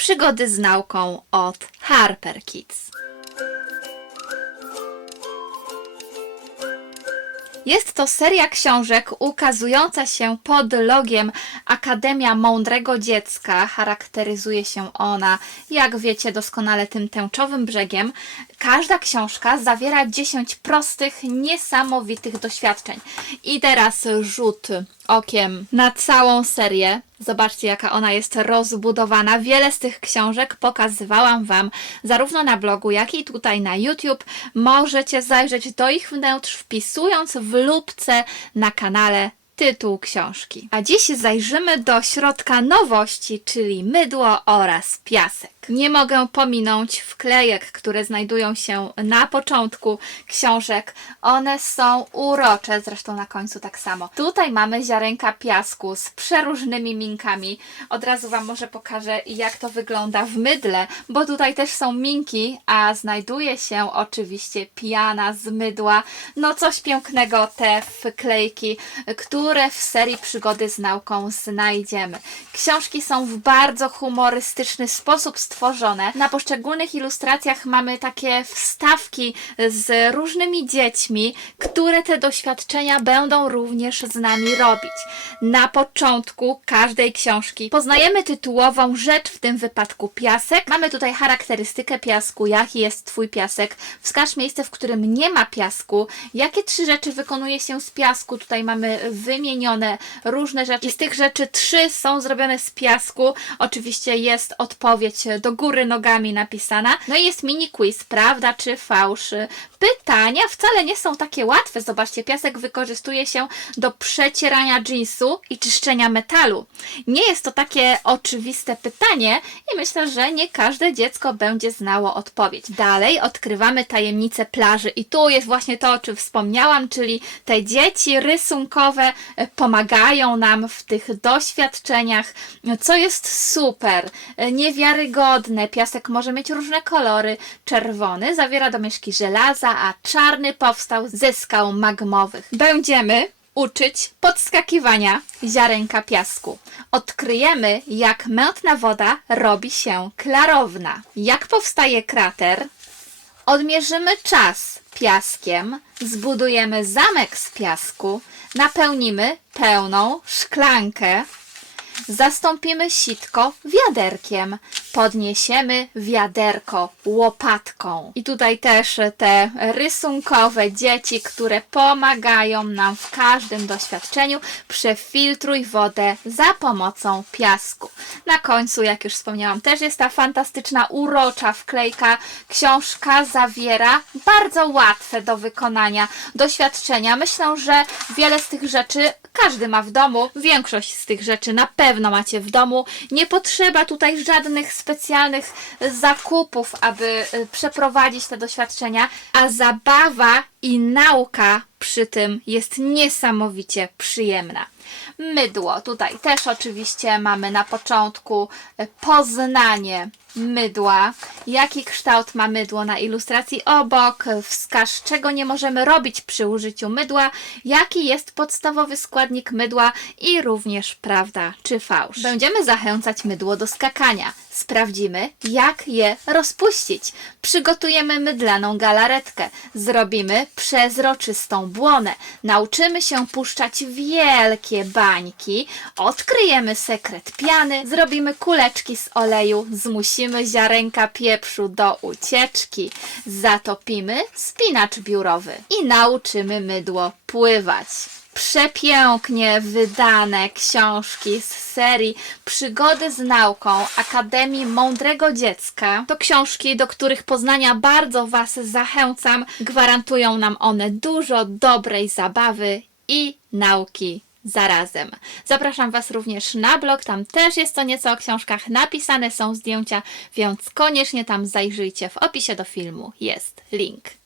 Przygody z nauką od Harper Kids. Jest to seria książek ukazująca się pod logiem Akademia Mądrego Dziecka. Charakteryzuje się ona, jak wiecie, doskonale tym tęczowym brzegiem. Każda książka zawiera 10 prostych, niesamowitych doświadczeń. I teraz rzut okiem na całą serię. Zobaczcie, jaka ona jest rozbudowana. Wiele z tych książek pokazywałam Wam zarówno na blogu, jak i tutaj na YouTube. Możecie zajrzeć do ich wnętrz, wpisując w lubce na kanale tytuł książki. A dziś zajrzymy do środka nowości, czyli mydło oraz piasek. Nie mogę pominąć wklejek, które znajdują się na początku książek. One są urocze, zresztą na końcu tak samo. Tutaj mamy ziarenka piasku z przeróżnymi minkami. Od razu Wam może pokażę, jak to wygląda w mydle, bo tutaj też są minki, a znajduje się oczywiście piana z mydła. No coś pięknego te wklejki, które w serii Przygody z nauką znajdziemy. Książki są w bardzo humorystyczny sposób stworzone. Na poszczególnych ilustracjach mamy takie wstawki z różnymi dziećmi, które te doświadczenia będą również z nami robić. Na początku każdej książki poznajemy tytułową rzecz, w tym wypadku piasek. Mamy tutaj charakterystykę piasku, jaki jest Twój piasek. Wskaż miejsce, w którym nie ma piasku. Jakie trzy rzeczy wykonuje się z piasku? Tutaj mamy wymienione różne rzeczy. I z tych rzeczy trzy są zrobione z piasku. Oczywiście jest odpowiedź do góry nogami napisana. No i jest mini quiz, prawda czy fałsz? Pytania wcale nie są takie łatwe. Zobaczcie, piasek wykorzystuje się do przecierania jeansu i czyszczenia metalu. Nie jest to takie oczywiste pytanie i myślę, że nie każde dziecko będzie znało odpowiedź. Dalej odkrywamy tajemnicę plaży i tu jest właśnie to, o czym wspomniałam, czyli te dzieci rysunkowe e, pomagają nam w tych doświadczeniach, co jest super, e, niewiarygodne. Piasek może mieć różne kolory. Czerwony zawiera domieszki żelaza, a czarny powstał ze skał magmowych. Będziemy uczyć podskakiwania ziarenka piasku. Odkryjemy, jak mętna woda robi się klarowna. Jak powstaje krater? Odmierzymy czas piaskiem, zbudujemy zamek z piasku, napełnimy pełną szklankę, zastąpimy sitko wiaderkiem, podniesiemy wiaderko łopatką. I tutaj też te rysunkowe dzieci, które pomagają nam w każdym doświadczeniu. Przefiltruj wodę za pomocą piasku. Na końcu, jak już wspomniałam, też jest ta fantastyczna, urocza wklejka. Książka zawiera bardzo łatwe do wykonania doświadczenia. Myślę, że wiele z tych rzeczy każdy ma w domu. Większość z tych rzeczy na pewno macie w domu. Nie potrzeba tutaj żadnych specjalnych zakupów, aby y, przeprowadzić te doświadczenia, a zabawa i nauka przy tym jest niesamowicie przyjemna. Mydło. Tutaj też oczywiście mamy na początku y, poznanie mydła. Jaki kształt ma mydło na ilustracji obok? Wskaż, czego nie możemy robić przy użyciu mydła. Jaki jest podstawowy składnik mydła i również prawda czy fałsz. Będziemy zachęcać mydło do skakania. Sprawdzimy, jak je rozpuścić. Przygotujemy mydlaną galaretkę. Zrobimy przezroczystą błonę. Nauczymy się puszczać wielkie bańki. Odkryjemy sekret piany. Zrobimy kuleczki z oleju. Zmusimy ziarenka pieprzu do ucieczki. Zatopimy spinacz biurowy. I nauczymy mydło pływać przepięknie wydane książki z serii Przygody z nauką Akademii Mądrego Dziecka. To książki, do których poznania bardzo Was zachęcam. Gwarantują nam one dużo dobrej zabawy i nauki zarazem. Zapraszam Was również na blog, tam też jest to nieco o książkach, napisane są zdjęcia, więc koniecznie tam zajrzyjcie. W opisie do filmu jest link.